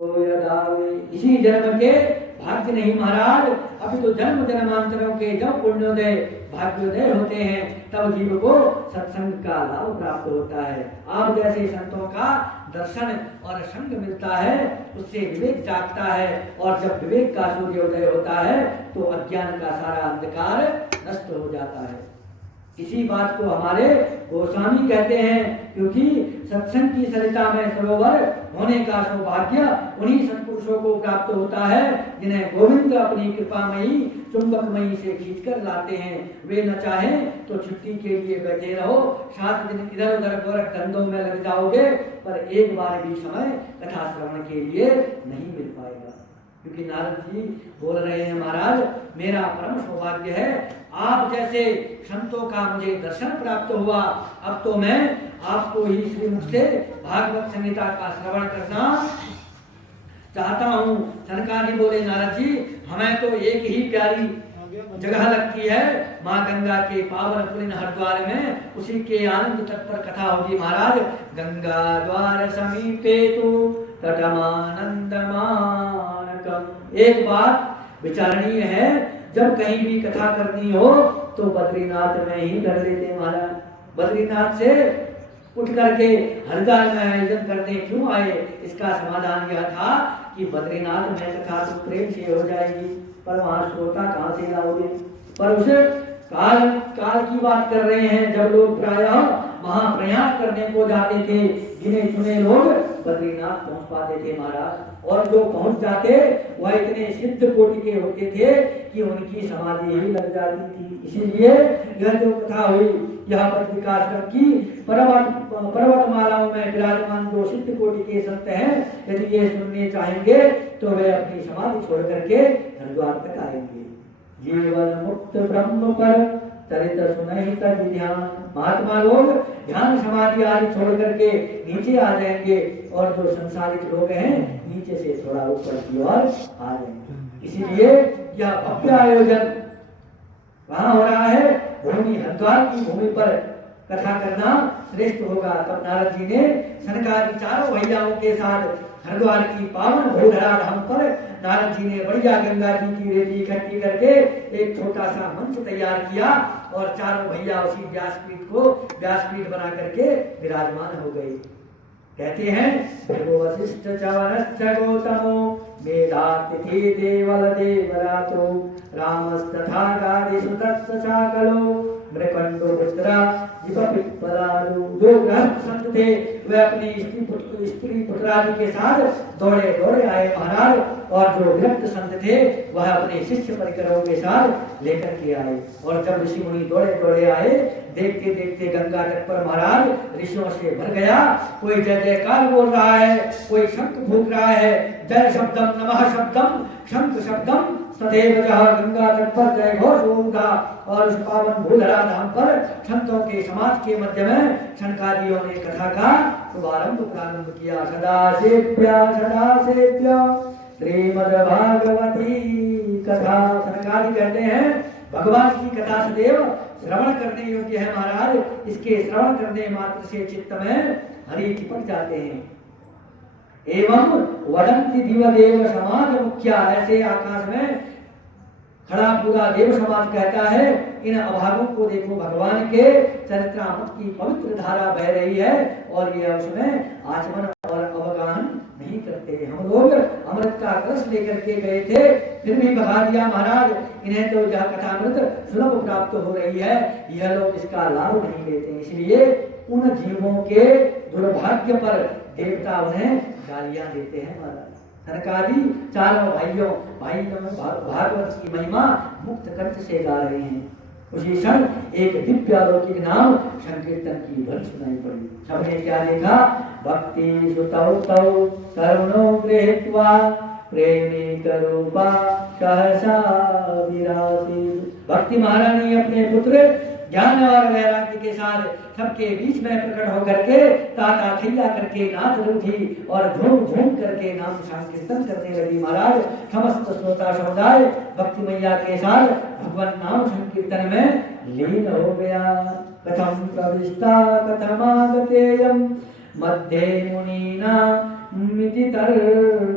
इसी जन्म के भाग्य नहीं महाराज, अभी तो जन्म जन्मांतरों के जब पुण्योदय भाग्योदय होते हैं तब जीव को सत्संग का लाभ प्राप्त होता है। आप जैसे संतों का दर्शन और संग मिलता है उससे विवेक जागता है, और जब विवेक का सूर्योदय होता है तो अज्ञान का सारा अंधकार नष्ट हो जाता है। इसी बात को हमारे गोस्वामी कहते हैं, क्योंकि सत्संग की सरिता में सरोवर होने का सौभाग्य उन्हीं सत्पुरुषों को प्राप्त होता है जिन्हें गोविंद अपनी कृपामयी चुंबकमयी से खींचकर लाते हैं। वे न चाहें तो छुट्टी के लिए बैठे रहो, 7 दिन इधर उधर गोरख धंधों में लग जाओगे, पर एक बार भी समय कथा श्रवण के लिए नहीं मिल पाएगा। क्योंकि नारद जी बोल रहे हैं, महाराज मेरा परम सौभाग्य है, आप जैसे संतों का मुझे दर्शन प्राप्त हुआ। अब तो मैं आपको ही श्रीमुख से भागवत संहिता का श्रवण करना चाहता हूँ। सनकादि बोले, नारद जी हमें तो एक ही प्यारी जगह लगती है, माँ गंगा के पावन पुलिन हरिद्वार में, उसी के आनंद तट पर कथा होगी। महाराज गंगा द्वार समीपे तु तटमानंदमानकम। एक बात विचारणीय है, जब कहीं भी कथा करनी हो तो बद्रीनाथ में ही कर लेते महाराज। बद्रीनाथ से उठ करके हरिद्वार में आयोजन करने क्यों आए? इसका समाधान यह था कि बद्रीनाथ में कथा तो प्रेम से हो जाएगी, पर वहां श्रोता कहां से लाओगे? पर उसे काल की बात कर रहे हैं, जब लोग प्रायः वहां प्रयास करने को जाते थे, गिने चुने लोग बद्रीनाथ पहुंच पाते थे महाराज, और जो पहुंच जाते वह इतने सिद्ध कोटि के होते थे कि उनकी समाधि ही लग जाती थी। इसीलिए यह जो कथा हुई, यह बद्रिकाश्रम की पर्वतमालाओं में विराजमान जो सिद्ध कोटि के संत हैं, यदि ये सुनने चाहेंगे तो वे अपनी समाधि छोड़ करके हरिद्वार तक आएंगे। जीवन मुक्त ब्रह्म पर चरित सुनहि तज ध्यान। महात्मा लोग ध्यान समाधि आदि छोड़ करके नीचे आ जाएंगे, और जो संसारिक लोग हैं नीचे से थोड़ा ऊपर की ओर आ जाएंगे। इसीलिए यह भव्य आयोजन वहां हो रहा है, भूमि हरिद्वार की भूमि पर कथा करना श्रेष्ठ होगा। तब नारद जी ने सनकादि चारों भैयाओं के साथ हरिद्वार की पावन भूधरा धाम पर नारद जी ने बढ़िया गंगा जी की रेती इकट्ठी करके एक छोटा सा मंच तैयार किया, और चारों भैया उसी व्यासपीठ बना करके विराजमान हो गए। कहते हैं, भृगु वशिष्ठ चवनश्च गौतमो मेधातिथि देवल देवरातो रामस्तथा गादिषु तत्सचाकलो मृकंडो पुत्रा जिपपिप्पलादु। जो गृहस्थ संत थे वे अपनी स्त्री पुत्रादि के साथ दौड़े दौड़े आए महाराज, और जो विरक्त संत थे वह अपने शिष्य परिकरों के साथ लेकर के आए। और जब ऋषि मुनि दौड़े दौड़े आए, देखते देखते गंगा तट पर महाराज ऋषियों से भर गया। कोई जय जयकार बोल रहा है, कोई शंख फूंक रहा है, जय शब्दम नमः शब्दम शंख शब्दम सदैव जहाँ गंगा तट पर जय घोष होगा। और उस पावन भूधरा धाम पर संतों के समाज के मध्य में शंकादियों ने कथा का शुभारंभ प्रारंभ किया। सदा सेव्या श्रीमद् भागवती कथा। शंकादि कहते हैं, भगवान की कथा सदैव श्रवण करने योग्य है महाराज। इसके श्रवण करने मात्र से चित्त में हरि चिपक जाते हैं। एवं वदंति दिव देव समाज मुख्या। ऐसे आकाश में खड़ा पूरा देव समाज कहता है, इन अभागों को देखो, भगवान के चरित्रामृत की पवित्र धारा बह रही है, और ये उसमें आचमन और अवगाहन नहीं करते। हम लोग अमृत का कलश लेकर के गए थे, फिर भी बहा दिया महाराज। इन्हें तो यह कथामृत सुलभ प्राप्त हो रही है, यह लोग इसका लाभ नहीं लेते। इसलिए उन जीवों के दुर्भाग्य पर देवता उन्हें गालियां देते हैं महाराज। सनकादि चारों भाइयों भागवत की महिमा मुक्त कंठ से गा रहे हैं। उसी क्षण एक दिव्य अलौकिक नाम संकीर्तन की ध्वनि सुनाई पड़ी। सबने क्या देखा? भक्ति सुतौ तौ करुणो गृहीत्वा प्रेमिक रूपा सहसा विरासी। भक्ति महारानी अपने पुत्र ज्ञान और वैराग्य के साथ सबके बीच में प्रकट होकर के ताता थैया करके नाच उठी और झूम झूम करके नाम संकीर्तन करने लगी महाराज। समस्त श्रोता समुदाय भक्ति मैया के साथ भगवान नाम संकीर्तन में लीन हो गया। कथम प्रविष्टा कथमागतेयम मध्ये मुनीना मिति तर्क